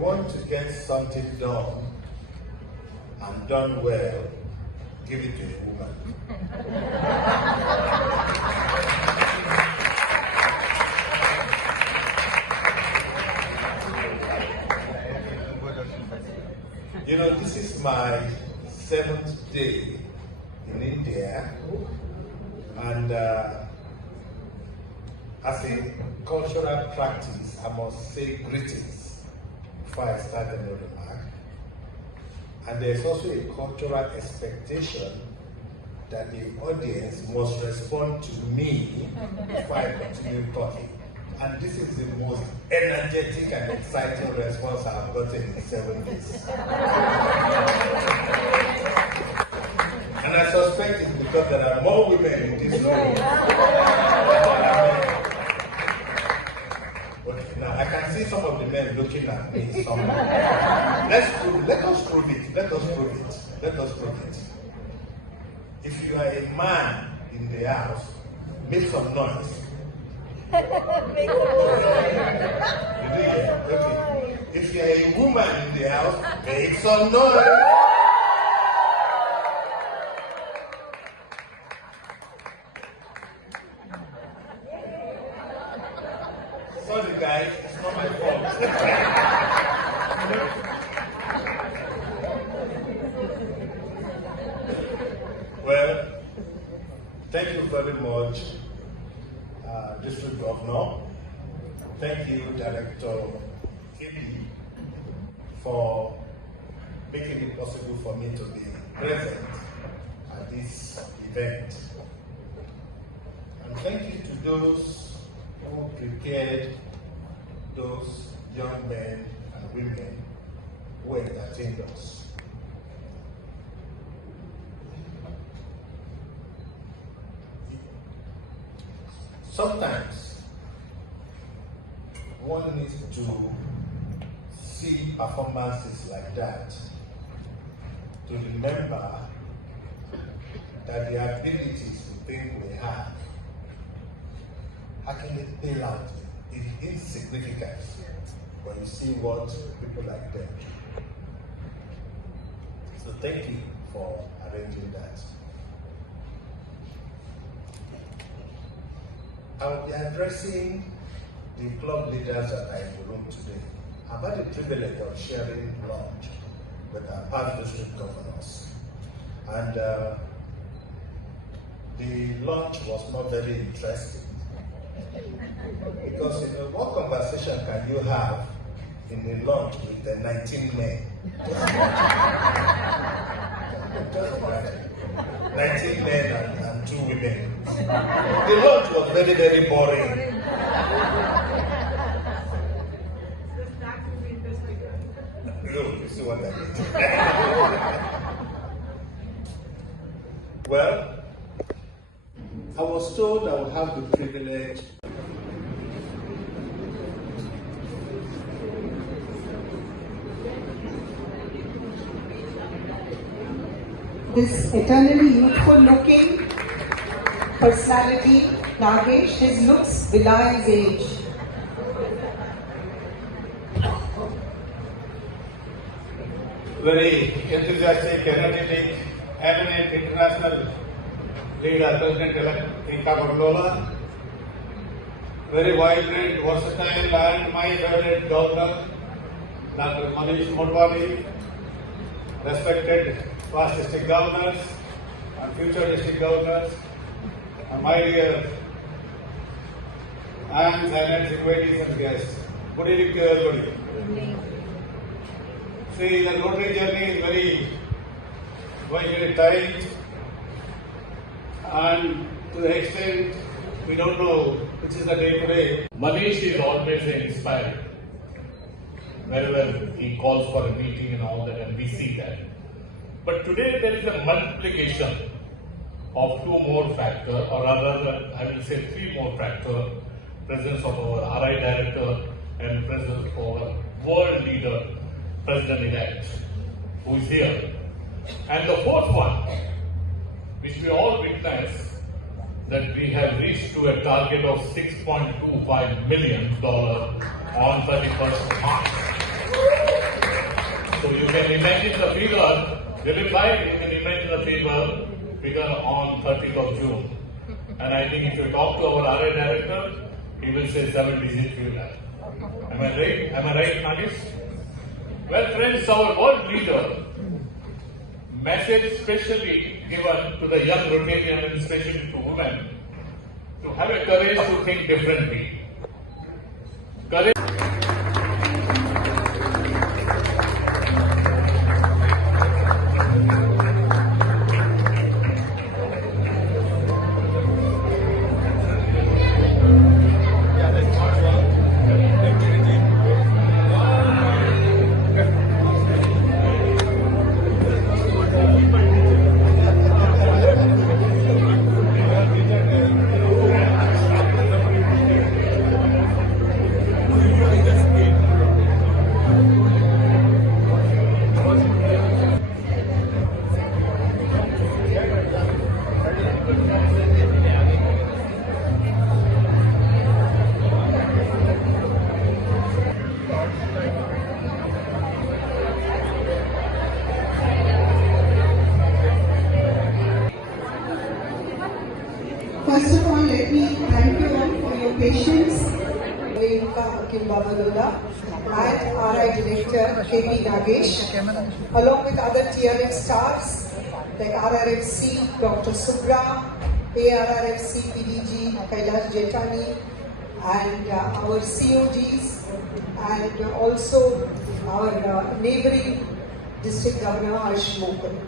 want to get something done and done well, give it to a woman. You know, this is my 7th day in India, and as a cultural practice, I must say greetings before I start any remark. And there's also a cultural expectation that the audience must respond to me before I continue talking. And this is the most energetic and exciting response I've gotten in 7 days. And I suspect it's because there are more women in this room. But now I can see some of the men looking at me somewhere. Let us prove it. Let us prove it. Let us prove it. If you are a man in the house, make some noise. Okay. If you are a woman in the house, make some noise. Sorry guys, it's not my fault. Well, thank you very much, District Governor. Thank you, Director Kibi, for making it possible for me to be present at this event. And thank you to those who prepared those young men and women who entertained us. Sometimes one needs to see performances like that to remember that the abilities we think we have actually pale out in insignificance when you see what people like them do. So thank you for arranging that. I will be addressing the club leaders that are in the room today. I've had the privilege of sharing lunch with our past district governors. And the lunch was not very interesting. Because you know, what conversation can you have in a lunch with the 19 men? 19 men and 2 women. The lunch was very, very boring. Look, you see what I mean. Well, I was told I would have the privilege. This eternally youthful-looking personality, Nagesh, his looks belie his age. Very enthusiastic, energetic, eminent international leader, President-elect Rinka Bandola. Very vibrant, versatile, and my favorite governor, Dr. Manish Motwani. Respected past district governors and future district governors, and my dear aunts, invitees and guests. Good evening to everybody. Good evening. See, the Rotary journey is very tight, and to the extent we don't know which is the day today. Manish is always inspired. Wherever he calls for a meeting and all that, and we see that. But today there is a multiplication of 2 more factors, or rather, I will say 3 more factors: presence of our RI director and presence of our world leader, President-elect, who is here. And the 4th one, which we all witness, that we have reached to a target of $6.25 million on 31st March. imagine the figure, verified, you can imagine the figure on 30th of June. And I think if you talk to our RA director, he will say 7-digit figure. Am I right? Am I right, Nagesh? Well, friends, our world leader message specially given to the young Rotarian and especially to women to have a courage to think differently. Courage. First of all, let me thank you all for your patience. Revka Hakim Babalola and RI Director KP Nagesh, along with other TRF staffs like RRFC Dr. Subra, ARRFC PDG Kailash Jetani, and our CODs, and also our neighboring District Governor Harsh Mokal.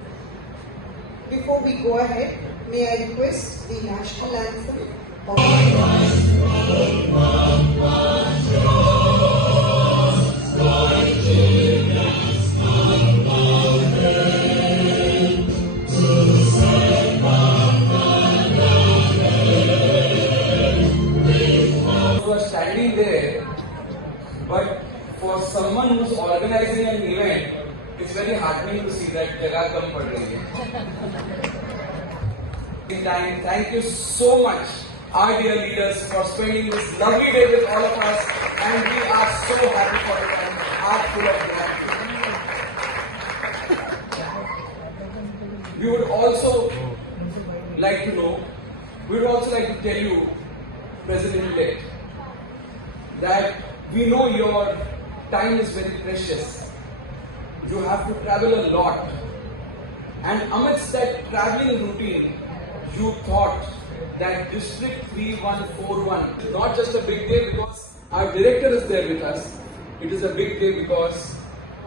Before we go ahead, may I request the national anthem of who are standing there, but for someone who's organizing an event, it's very heartening to see that jagah kam pad rahi hai. Thank you so much, our dear leaders, for spending this lovely day with all of us, and we are so happy for it and heart full of gratitude. We would also like to know, we would also like to tell you, President-elect, that we know your time is very precious. You have to travel a lot, and amidst that traveling routine, you thought that District 3141 is not just a big day because our director is there with us. It is a big day because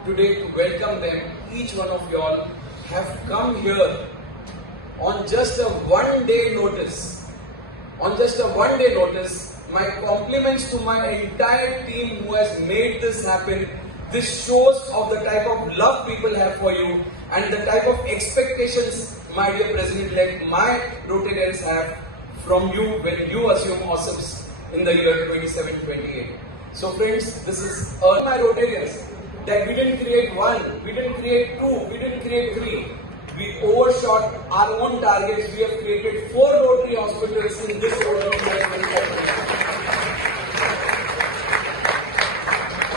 today, to welcome them, each one of you all have come here on just a one-day notice. On just a one-day notice, my compliments to my entire team who has made this happen. This shows of the type of love people have for you and the type of expectations, my dear President-elect, my Rotarians have from you when you assume office in the year 27-28. So friends, this is all my Rotarians, that we didn't create one, we didn't create two, we didn't create three. We overshot our own targets. We have created 4 Rotary hospitals in this Rotary year.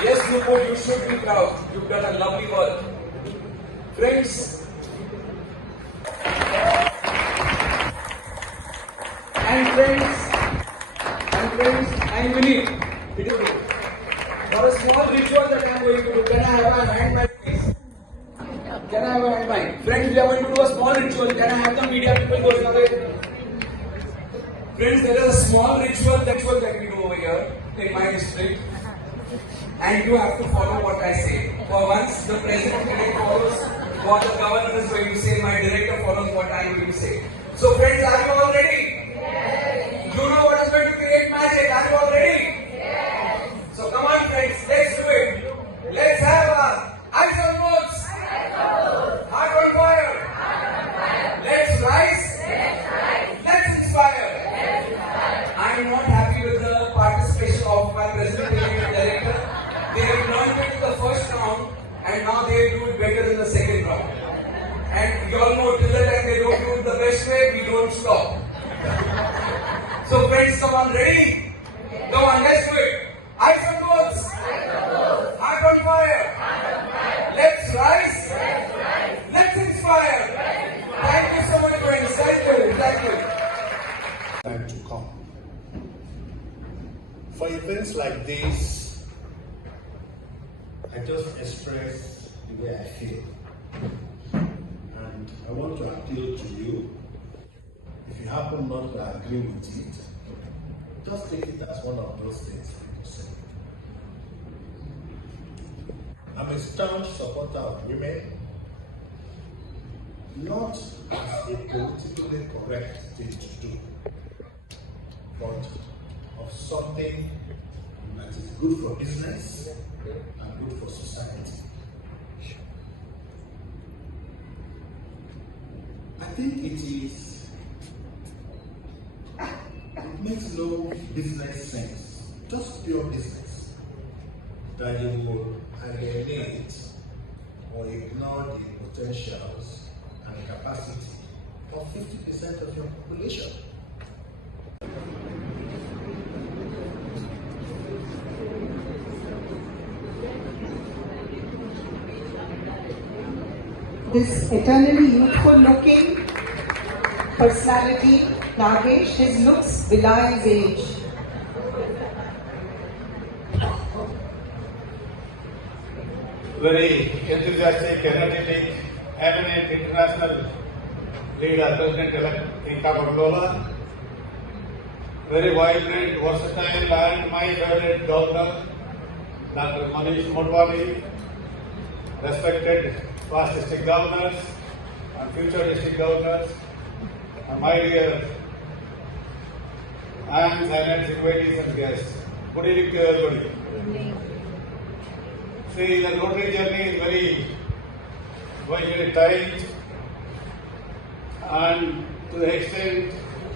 Yes, you should be proud. You've done a lovely work. Friends, I'm Vinny. For a small ritual that I am going to do, can I have a hand mic, please? Can I have a hand mic? Friends, we are going to do a small ritual. Can I have the media people going away? Friends, there is a small ritual that we do over here in my district. And you have to follow what I say. For once, the president follows what the governor is going to say, my director follows what I am going to say. So friends, are you all ready? Yes. You know what is going to create magic. Are you all ready? Yes. So come on friends, let's do it. Let's have a eyes on votes. Heart on fire. Let's rise. Let's inspire. I am not happy with the participation of my president and director. They have learned it in the first round and now they do it better in the second round. And you all know till the time they don't do it the best way, we don't stop. So friends, come on, ready? Come on, let's do it. Eyes on votes. Heart on fire. Let's rise. just express the way I feel. And I want to appeal to you. If you happen not to agree with it, just take it as one of those things people say. I'm a staunch supporter of women, not as a politically correct thing to do, but of something that is good for business and good for society. I think it makes no business sense, just pure business, that you will alienate or ignore the potentials and capacity of 50% of your population. This eternally youthful looking personality, Nagesh, his looks belie his age. Very enthusiastic, energetic, eminent international leader, President-elect Tika Bandola. Very vibrant, versatile, and my favorite governor, Dr. Manish Motwani. Respected past district governors and future district governors, and my dear and silent invitees and guests. Good evening to everybody. See, the Rotary journey is very tight, and to the extent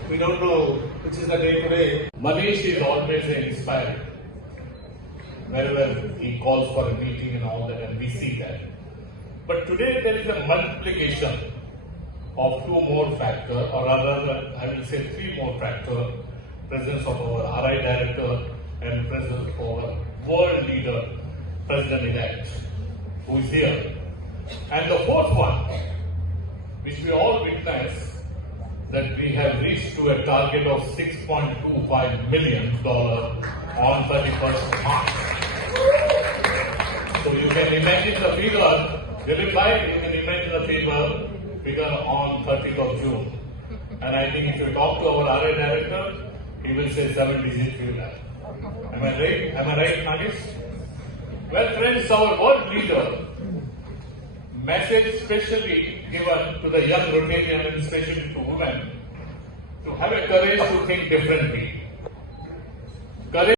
we don't know which is the day today. Manish is always inspired. Wherever he calls for a meeting and all that, and we see that. But today there is a multiplication of two more factors, or rather, I will say three more factors: presence of our RI director and presence of our world leader, President-elect, who is here. And the fourth one, which we all witness, that we have reached to a target of $6.25 million on 31st March. So you can imagine the figure, verified, you can imagine the figure on 30th of June. And I think if you talk to our RI director, he will say 7-digit figure. Am I right? Am I right, Nagesh? Well, friends, our world leader, message specially given to the young Rotarian and especially to women, to have a courage to think differently. Courage